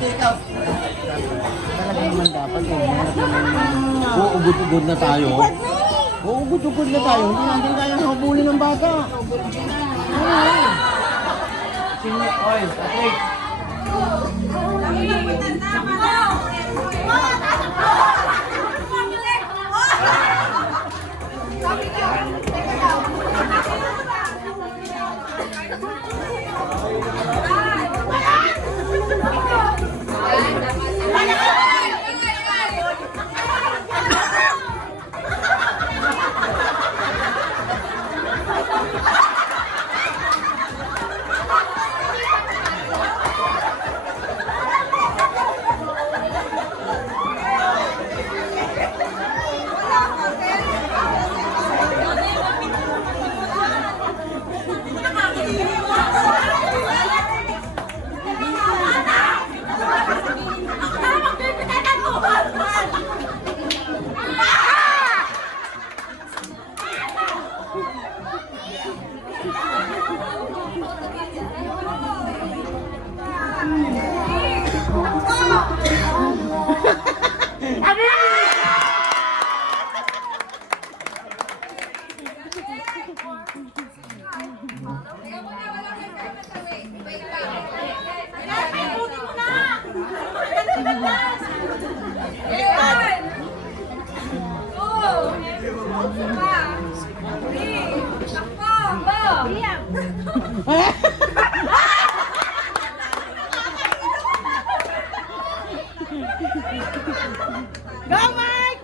Talaga naman dapat eh. Meron naman uugod-ugod na tayo. Uugod-ugod na tayo. Hindi natin kaya nakabuli ng bata. Oy, Patrick. Go, Mike!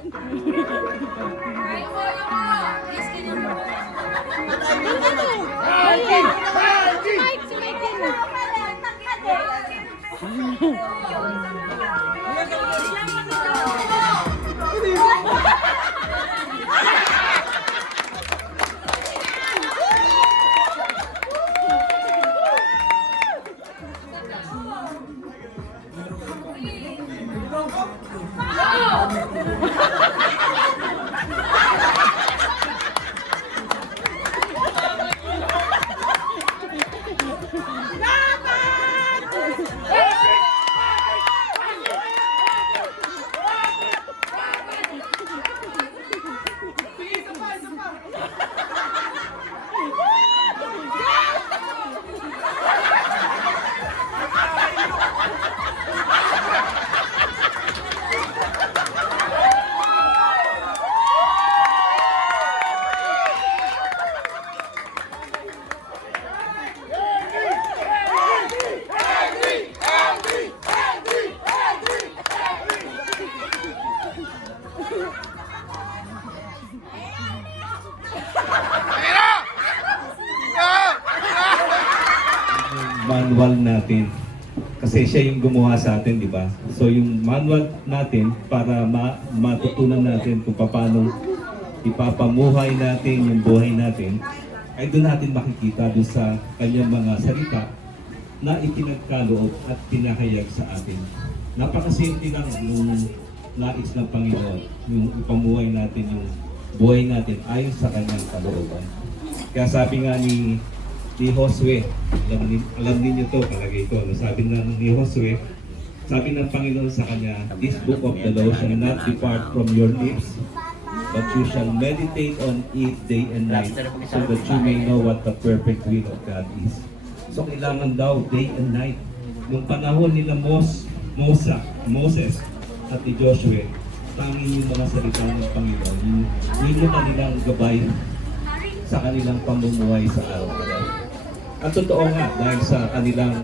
Manual natin kasi siya yung gumawa sa atin, di ba? So yung manual natin para matutunan natin kung paano ipapamuhay natin yung buhay natin ay doon natin makikita doon sa kanyang mga salita na ipinagkaloob at pinahayag sa atin. Napakasimple lang yung nais ng Panginoon, yung ipamuhay natin yung buhay natin ayon sa kanyang kalooban. Kaya sabi nga ni Josue, alam niyo to, palagay ito, sabi nga ni Josue, sabi ng Panginoon sa kanya, "This book of the law shall not depart from your lips, but you shall meditate on it day and night, so that you may know what the perfect will of God is." So kailangan daw day and night. Nung panahon nila Moses at ni Joshua, tanging yung mga salita ng Panginoon, yung kanilang gabay sa kanilang pamumuhay sa araw-araw. At totoo nga, dahil sa kanilang